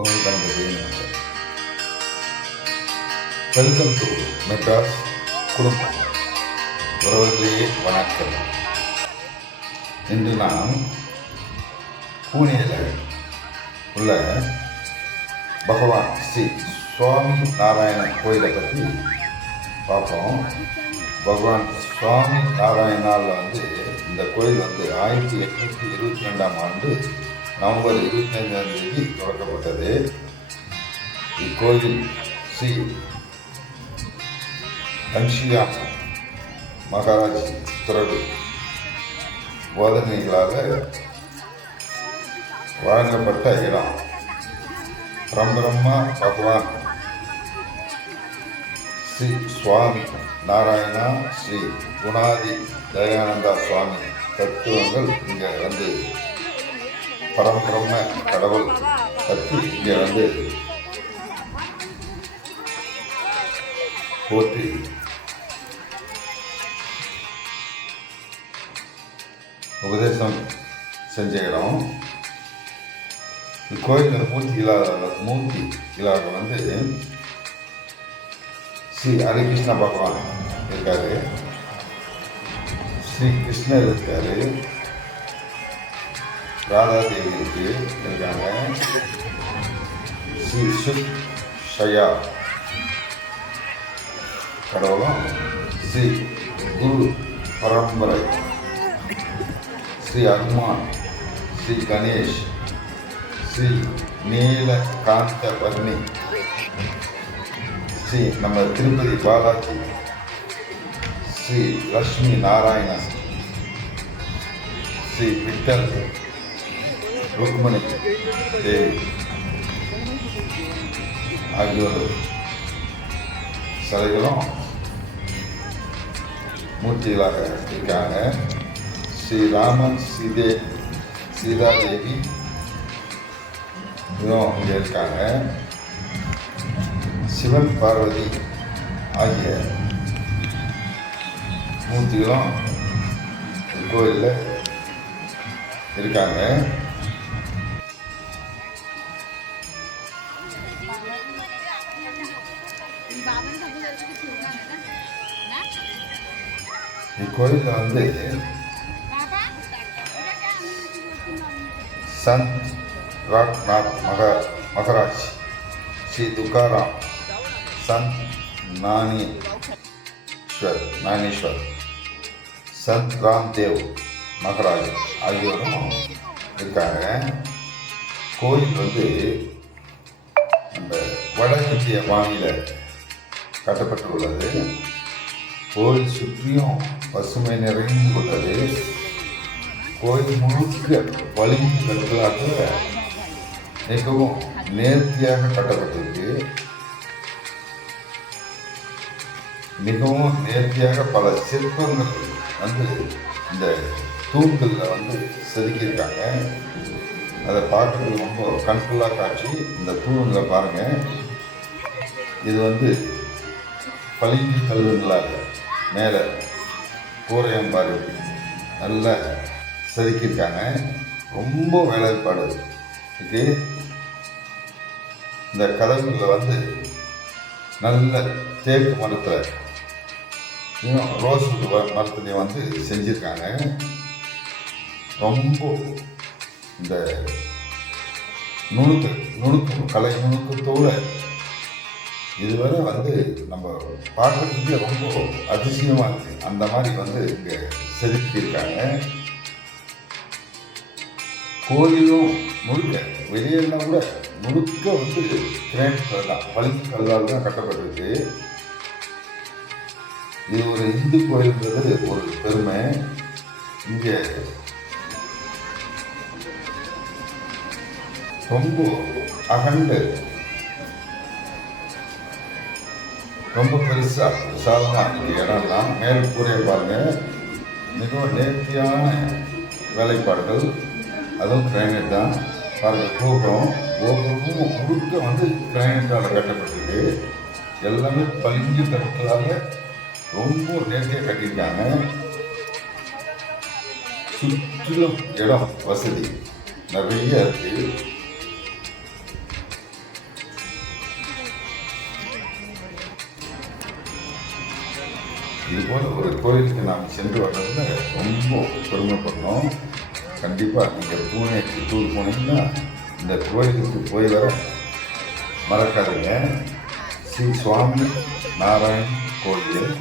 உங்களுக்கு welcome to Madras குடும்பம். உறவுகளே வணக்கம். இன்று நாம் பூனேயில் உள்ள பகவான் ஸ்ரீ சுவாமி நாராயணன் கோயிலை பற்றி பார்ப்போம். பகவான் சுவாமி நாராயணால் இந்த கோயில் 1822 நவம்பர் 25 தொடக்கப்பட்டது. இக்கோயில் ஸ்ரீ கன்ஷியா மகாராஜ் உத்தரவு போதனைகளால் வழங்கப்பட்ட இடம். பரம்பிரம்மா பகவான் ஸ்ரீ சுவாமி நாராயணா ஸ்ரீ குணாதி தயானந்தா சுவாமி தத்துவங்கள் இங்கே பரம்பிரம்ம கடவுள் பற்றி இங்கே போற்றி உபதேசம் செஞ்ச இடம். இக்கோயிலில் மூர்த்தி இல்லாத ஸ்ரீ ஹரிகிருஷ்ண பகவான் இருக்காரு, ஸ்ரீ கிருஷ்ணர் இருக்காரு, ராதாதேவி இருக்காங்க, ஸ்ரீ சுத் ஷயா கடவுளும், ஸ்ரீ குரு பரம்பரை, ஸ்ரீ அனுமான், ஸ்ரீ கணேஷ், ஸ்ரீ நீலகாந்த வர்ணி, ஸ்ரீ நம்ம திருப்பதி பாலாஜி, ஸ்ரீ லக்ஷ்மி நாராயணன், ஸ்ரீ விட்டல் ருக்மணி தேவி ஆகியோர் சிலைகளும் மூர்த்திகளாக இருக்காங்க. ஸ்ரீராமன் சீதாதேவி இங்கே இருக்காங்க. சிவன் பார்வதி ஆகிய மூர்த்திகளும் கோயிலில் இருக்காங்க. இக்கோயிலில் சந்த் ராக்நாத் மகராஜ், ஸ்ரீ துக்காராம், சந்த் ஞானேஸ்வர், சந்த் ராம்தேவ் மகராஜ் ஆகியோரும் இருக்காங்க. கோயில் அந்த வட இந்திய பாணியில் கட்டப்பட்டுள்ளது. கோயில் சுற்றியும் பசுமை நிறைந்து உள்ளது. கோயில் முழுக்க வலிமை கற்களாக மிகவும் நேர்த்தியாக கட்டப்பட்டிருக்கு. மிகவும் நேர்த்தியாக பல சிற்பங்கள் இந்த தூண்களில் செதுக்கியிருக்காங்க. அதை பார்க்கறதுக்கு ரொம்ப கண்கொள்ளா காட்சி. இந்த தூண்களை பாருங்கள். இது பளிங்கு கல்லுங்களாக மேலே கூரையம் பாரு நல்லா செதுக்கியிருக்காங்க. ரொம்ப வேலைப்பாடு இருக்கு. இந்த கதவுகளில் நல்ல தேக்கு மரத்தில் இன்னும் ரோஸ் மரத்துலேயும் செஞ்சுருக்காங்க. ரொம்ப இந்த நுணுக்கம் கலை நுணுக்கத்தோடு இதுவரை நம்ம பார்க்குறதுக்கு ரொம்ப அதிசயமாக இருக்குது. அந்த மாதிரி இங்கே செதுக்கியிருக்காங்க. கோயிலும் முழுக்க வெளியெல்லாம் கூட முழுக்க கிரானைட் தான், பளிங்கு கல்லால் தான் கட்டப்பட்டிருக்கு. இது ஒரு இந்து கோயில்ன்றது ஒரு பெருமை. இங்கே ரொம்ப அகண்ட, ரொம்ப பெருசாக விசாலமாக இடம்லாம். மேலே கூரையை பாருங்கள். மிகவும் நேர்த்தியான வேலைப்பாடுகள். அதுவும் கிரானைட் தான் பாருங்கள். கோபுரமும் முழுக்க கிரானைட்டால் கட்டப்பட்டிருக்கு. எல்லாமே பளிங்கு கற்களால் ரொம்ப நேர்த்தியாக கட்டியிருக்காங்க. சுற்றிலும் இடம் வசதி நிறைய இருக்குது. இது போல் ஒரு கோயிலுக்கு நாம் சென்று வர்றதுல ரொம்ப பெருமைப்படணும். கண்டிப்பாக நீங்கள் பூனேக்கு டூர் போனீங்கன்னா இந்த கோயிலுக்கு போய் வர மறக்காதீங்க. ஸ்ரீ சுவாமி நாராயண் கோயில்.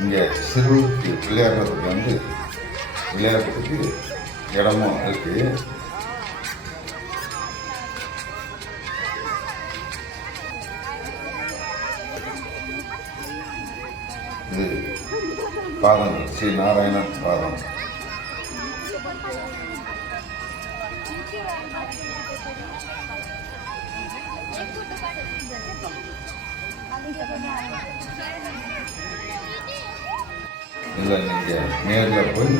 இங்கே சிறுவருக்கு விளையாடுறதுக்கு விளையாடுறதுக்கு இடமும் இருக்குது. இது பாதங்கள், ஸ்ரீ நாராயணன் பாதம். இதில் நீங்கள் நேரில் போய்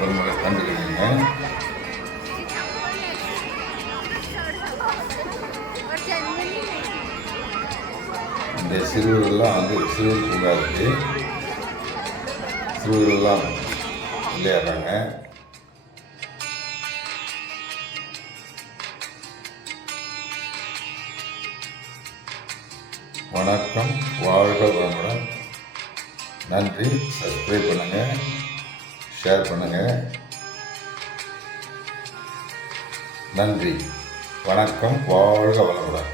ஒரு முறை கண்டுக்கிறீங்க. இந்த சிறுவர்கள்லாம் சிறுவர் பூங்கா இருக்குது. சிறுவர்கள்லாம் விளையாடுறாங்க. வணக்கம், வாழ்க வளமுடன். நன்றி. சப்ஸ்கிரைப் பண்ணுங்கள், ஷேர் பண்ணுங்கள். நன்றி. வணக்கம், வாழ்க வளமுடன்.